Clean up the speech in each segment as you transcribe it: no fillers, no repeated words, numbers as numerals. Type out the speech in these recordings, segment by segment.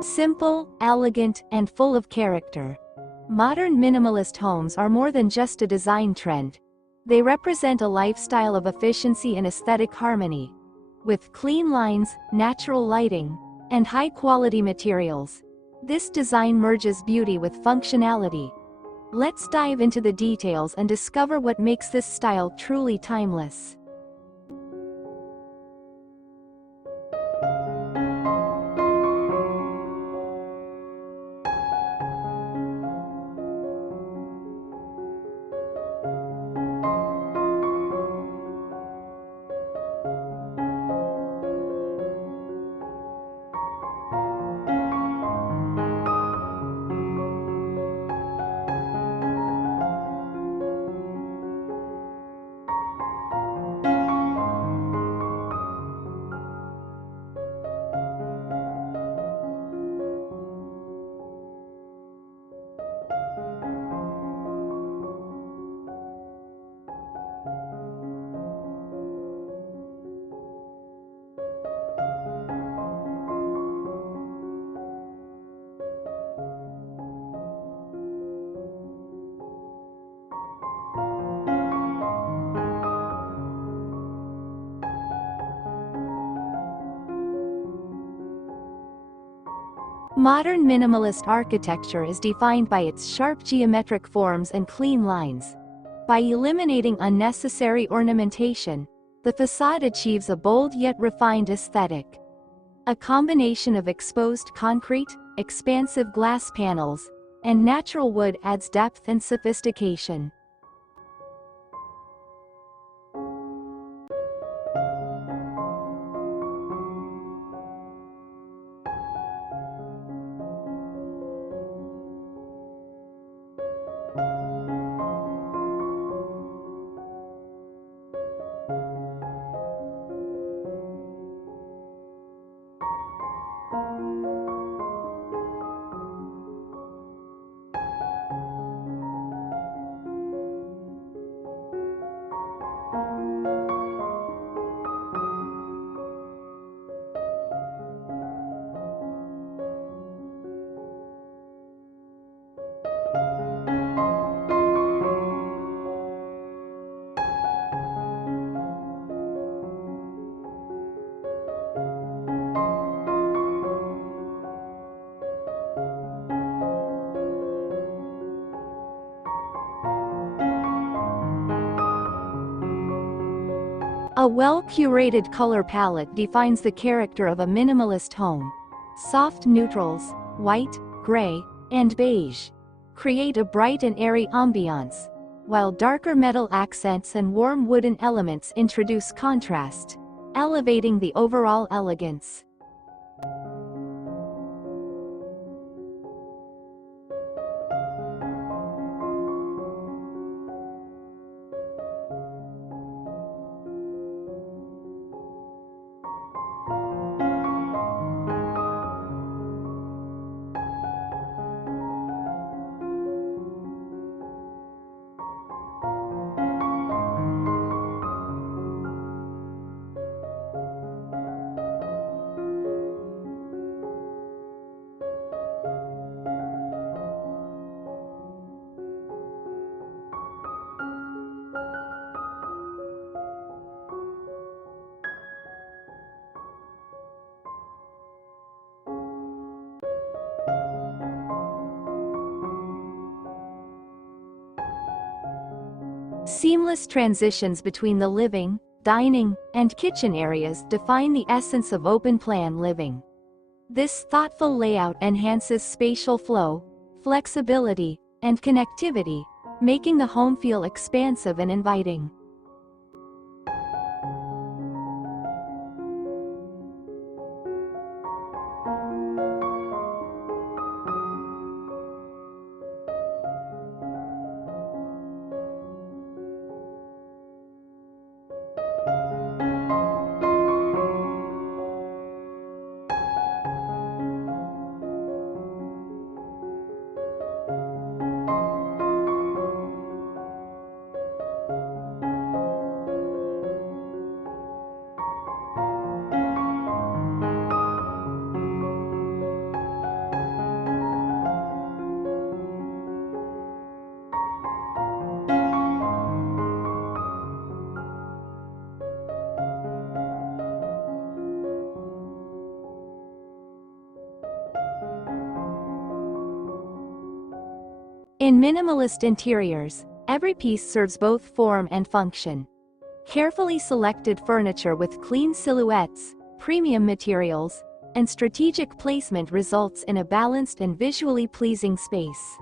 Simple, elegant, and full of character. Modern minimalist homes are more than just a design trend. They represent a lifestyle of efficiency and aesthetic harmony. With clean lines, natural lighting, and high-quality materials, this design merges beauty with functionality. Let's dive into the details and discover what makes this style truly timeless. Modern minimalist architecture is defined by its sharp geometric forms and clean lines. By eliminating unnecessary ornamentation, the facade achieves a bold yet refined aesthetic. A combination of exposed concrete, expansive glass panels, and natural wood adds depth and sophistication. A well-curated color palette defines the character of a minimalist home. Soft neutrals, white, gray, and beige, create a bright and airy ambiance, while darker metal accents and warm wooden elements introduce contrast, elevating the overall elegance. Seamless transitions between the living, dining, and kitchen areas define the essence of open-plan living. This thoughtful layout enhances spatial flow, flexibility, and connectivity, making the home feel expansive and inviting. In minimalist interiors, every piece serves both form and function. Carefully selected furniture with clean silhouettes, premium materials, and strategic placement results in a balanced and visually pleasing space.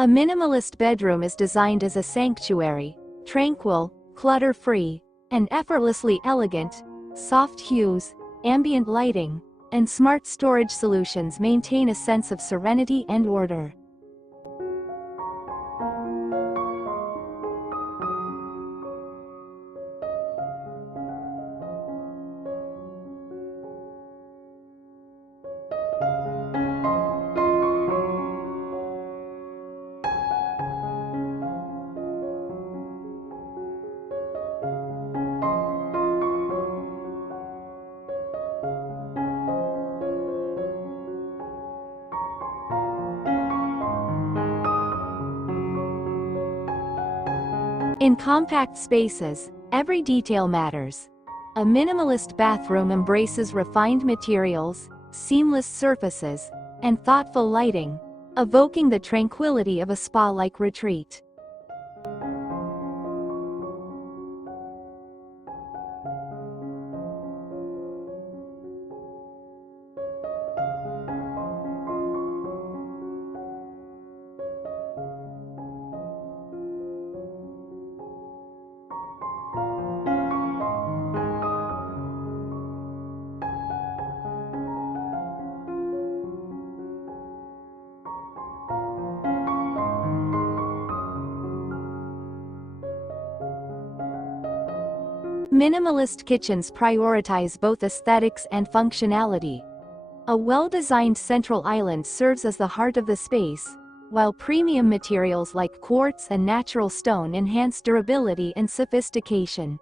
A minimalist bedroom is designed as a sanctuary, tranquil, clutter-free, and effortlessly elegant. Soft hues, ambient lighting, and smart storage solutions maintain a sense of serenity and order. In compact spaces, every detail matters. A minimalist bathroom embraces refined materials, seamless surfaces, and thoughtful lighting, evoking the tranquility of a spa-like retreat. Minimalist kitchens prioritize both aesthetics and functionality. A well-designed central island serves as the heart of the space, while premium materials like quartz and natural stone enhance durability and sophistication.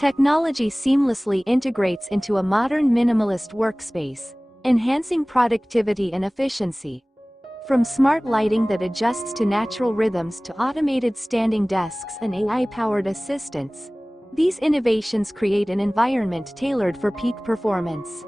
Technology seamlessly integrates into a modern minimalist workspace, enhancing productivity and efficiency. From smart lighting that adjusts to natural rhythms to automated standing desks and AI-powered assistants, these innovations create an environment tailored for peak performance.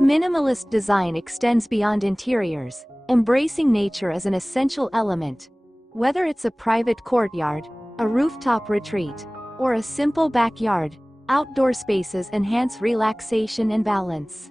Minimalist design extends beyond interiors, embracing nature as an essential element. Whether it's a private courtyard, a rooftop retreat, or a simple backyard, outdoor spaces enhance relaxation and balance.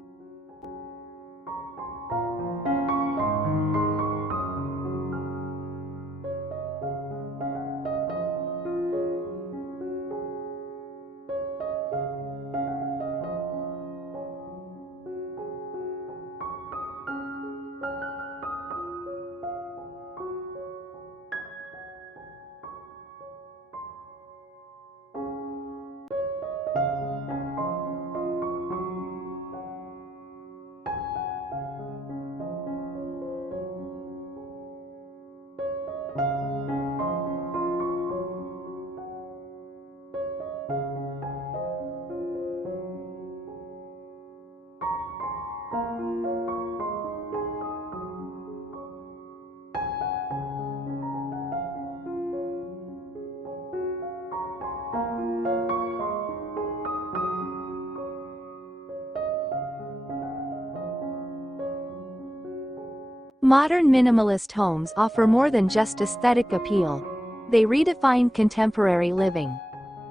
Modern minimalist homes offer more than just aesthetic appeal. They redefine contemporary living.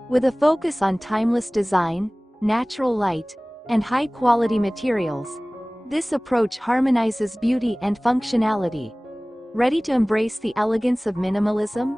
With a focus on timeless design, natural light, and high-quality materials, this approach harmonizes beauty and functionality. Ready to embrace the elegance of minimalism?